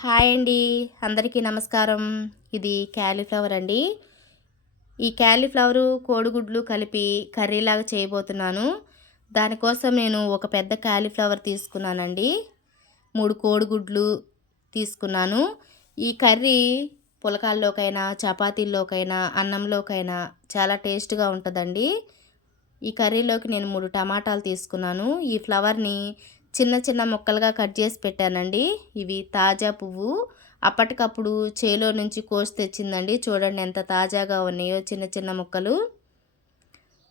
Hi అండి. అందరికీ నమస్కారం. ఇది క్యాలీఫ్లవర్ అండి. ఈ క్యాలీఫ్లవరు కోడిగుడ్లు కలిపి కర్రీలాగా చేయబోతున్నాను. దానికోసం నేను ఒక పెద్ద క్యాలీఫ్లవర్ తీసుకున్నానండి. 3 కోడిగుడ్లు తీసుకున్నాను. ఈ కర్రీ పులకాల్లోకైనా, చపాతీల్లోకైనా, అన్నంలోకైనా చాలా టేస్ట్‌గా ఉంటుందండి. ఈ కర్రీలోకి నేను 3 టమాటాలు తీసుకున్నాను. ఈ ఫ్లవర్ని చిన్న చిన్న ముక్కలుగా కట్ చేసి పెట్టానండి. ఇవి తాజా పువ్వు, అప్పటికప్పుడు చేలో నుంచి కోసి తెచ్చిందండి. చూడండి ఎంత తాజాగా ఉన్నాయో చిన్న చిన్న ముక్కలు.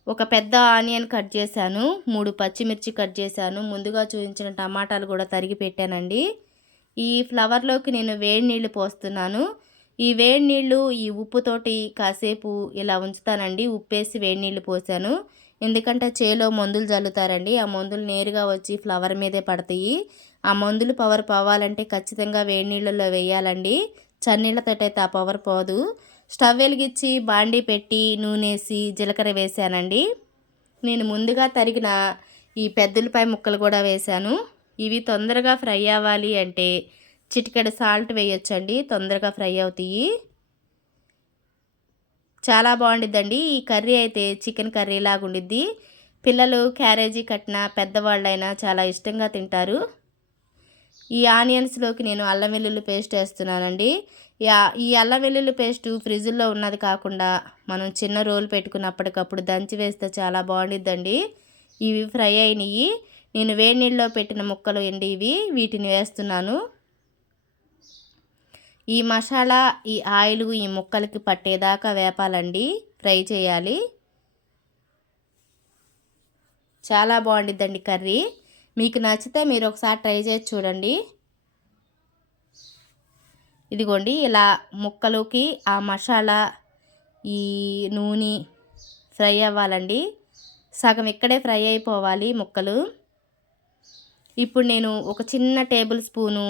ఒక పెద్ద ఆనియన్ కట్ చేశాను, 3 పచ్చిమిర్చి కట్ చేశాను, ముందుగా చూపించిన టమాటాలు కూడా తరిగి పెట్టానండి. ఈ ఫ్లవర్లోకి నేను వేడి నీళ్ళు పోస్తున్నాను. ఈ వేడి నీళ్ళు ఈ ఉప్పుతోటి కాసేపు ఇలా ఉంచుతానండి. ఉప్పేసి వేడి నీళ్ళు పోసాను. ఎందుకంటే చేలో మందులు జల్లుతారండి. ఆ మందులు నేరుగా వచ్చి ఫ్లవర్ మీదే పడతాయి. ఆ మందులు పవర్ పోవాలంటే ఖచ్చితంగా వేడి నీళ్ళల్లో వేయాలండి. చన్నీళ్ళతోటైతే ఆ పవర్ పోదు. స్టవ్ వెలిగించి బాండీ పెట్టి నూనెసి జీలకర్ర వేసానండి. నేను ముందుగా తరిగిన ఈ పెద్దలపాయ ముక్కలు కూడా వేశాను. ఇవి తొందరగా ఫ్రై అవ్వాలి అంటే చిటికెడు సాల్ట్ వేయొచ్చండి, తొందరగా ఫ్రై అవుతాయి. చాలా బాగుండిద్దండి. ఈ కర్రీ అయితే చికెన్ కర్రీ లాగా ఉండిద్ది. పిల్లలు క్యారేజీ కట్టిన పెద్దవాళ్ళైనా చాలా ఇష్టంగా తింటారు. ఈ ఆనియన్స్లోకి నేను అల్లం వెల్లుల్లి పేస్ట్ వేస్తున్నానండి. ఈ అల్లం వెల్లుల్లి పేస్టు ఫ్రిడ్జ్లో ఉన్నది కాకుండా మనం చిన్న రోల్ పెట్టుకున్నప్పటికప్పుడు దంచి వేస్తే చాలా బాగుండిద్దండి. ఇవి ఫ్రై అయినవి. నేను వేడి నీళ్ళలో పెట్టిన ముక్కలు అండి ఇవి, వీటిని వేస్తున్నాను. ఈ మసాలా, ఈ ఆయిల్ ఈ ముక్కలకి పట్టేదాకా వేపాలండి, ఫ్రై చేయాలి. చాలా బాగుండిద్దండి కర్రీ. మీకు నచ్చితే మీరు ఒకసారి ట్రై చేసి చూడండి. ఇదిగోండి ఇలా ముక్కలోకి ఆ మసాలా, ఈ నూనె ఫ్రై అవ్వాలండి. సగం ఇక్కడే ఫ్రై అయిపోవాలి ముక్కలు. ఇప్పుడు నేను ఒక చిన్న టేబుల్ స్పూను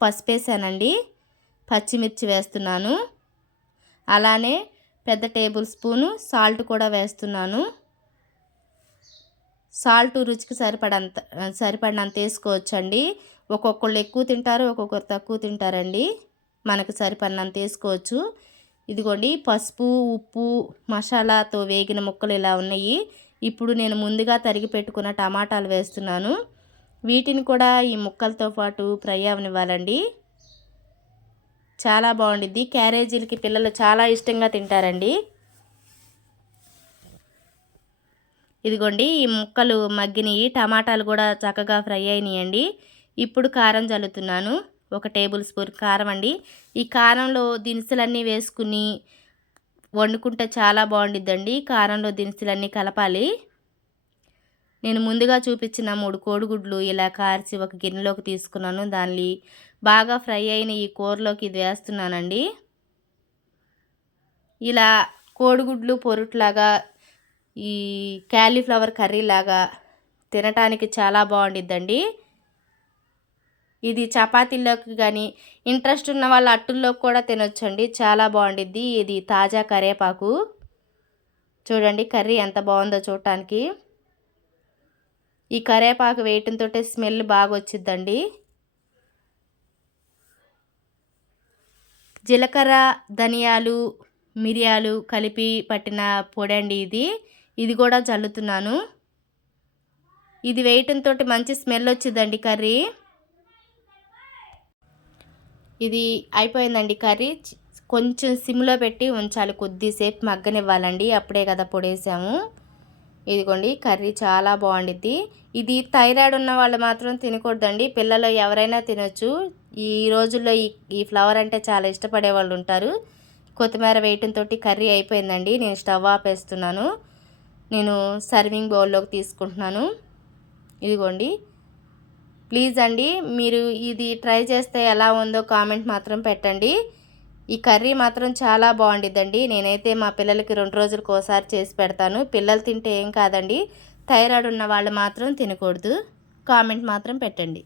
పసుపు వేసానండి. పచ్చిమిర్చి వేస్తున్నాను. అలానే పెద్ద టేబుల్ స్పూను సాల్ట్ కూడా వేస్తున్నాను. సాల్ట్ రుచికి సరిపడినంత వేసుకోవచ్చండి. ఒక్కొక్కళ్ళు ఎక్కువ తింటారు, ఒక్కొక్కరు తక్కువ తింటారండి. మనకు సరిపడినంత వేసుకోవచ్చు. ఇదిగోండి పసుపు, ఉప్పు, మసాలాతో వేగిన ముక్కలు ఇలా ఉన్నాయి. ఇప్పుడు నేను ముందుగా తరిగి పెట్టుకున్న టమాటాలు వేస్తున్నాను. వీటిని కూడా ఈ ముక్కలతో పాటు ఫ్రై అవనివ్వాలండి. చాలా బాగుండిద్ది. క్యారేజీలకి పిల్లలు చాలా ఇష్టంగా తింటారండి. ఇదిగోండి ఈ ముక్కలు మగ్గినవి, టమాటాలు కూడా చక్కగా ఫ్రై అయినాయండి. ఇప్పుడు కారం చల్లుతున్నాను. 1 టేబుల్ స్పూన్ కారం అండి. ఈ కారంలో దినుసులన్నీ వేసుకుని వండుకుంటే చాలా బాగుండిద్దండి. కారంలో దినుసులన్నీ కలపాలి. నేను ముందుగా చూపించిన 3 కోడిగుడ్లు ఇలా కార్చి ఒక గిన్నెలోకి తీసుకున్నాను. దాన్ని బాగా ఫ్రై అయిన ఈ కూరలోకి ఇది వేస్తున్నానండి. ఇలా కోడిగుడ్లు పొరుట్లాగా, ఈ క్యాలీఫ్లవర్ కర్రీలాగా తినటానికి చాలా బాగుండిద్దండి. ఇది చపాతీల్లోకి కానీ, ఇంట్రెస్ట్ ఉన్న వాళ్ళు అట్టుల్లోకి కూడా తినొచ్చండి. చాలా బాగుండిద్ది. ఇది తాజా కరివేపాకు. చూడండి కర్రీ ఎంత బాగుందో చూడటానికి. ఈ కరివేపాకు వేయటంతో స్మెల్ బాగా వచ్చిద్దండి. జీలకర్ర, ధనియాలు, మిరియాలు కలిపి పట్టిన పొడి అండి ఇది కూడా చల్లుతున్నాను. ఇది వేయటంతో మంచి స్మెల్ వచ్చిందండి కర్రీ. ఇది అయిపోయిందండి కర్రీ. కొంచెం సిమ్లో పెట్టి ఉంచాలి, కొద్దిసేపు మగ్గనివ్వాలండి. అప్పుడే కదా పొడేసాము. ఇదిగోండి కర్రీ చాలా బాగుండిద్ది. ఇది థైరాయిడ్ ఉన్న వాళ్ళు మాత్రం తినకూడదండి. పిల్లలు ఎవరైనా తినొచ్చు. ఈ రోజుల్లో ఈ ఫ్లవర్ అంటే చాలా ఇష్టపడే వాళ్ళు ఉంటారు. కొత్తిమీర వేయటంతో కర్రీ అయిపోయిందండి. నేను స్టవ్ ఆపేస్తున్నాను. నేను సర్వింగ్ బౌల్లోకి తీసుకుంటున్నాను. ఇదిగోండి. ప్లీజ్ అండి మీరు ఇది ట్రై చేస్తే ఎలా ఉందో కామెంట్ మాత్రం పెట్టండి. ఈ కర్రీ మాత్రం చాలా బాగుండిద్దండి. నేనైతే మా పిల్లలకి 2 రోజులకు ఒకసారి చేసి పెడతాను. పిల్లలు తింటే ఏం కాదండి, థైరాయిడ్ ఉన్న వాళ్ళు మాత్రం తినకూడదు. కామెంట్ మాత్రం పెట్టండి.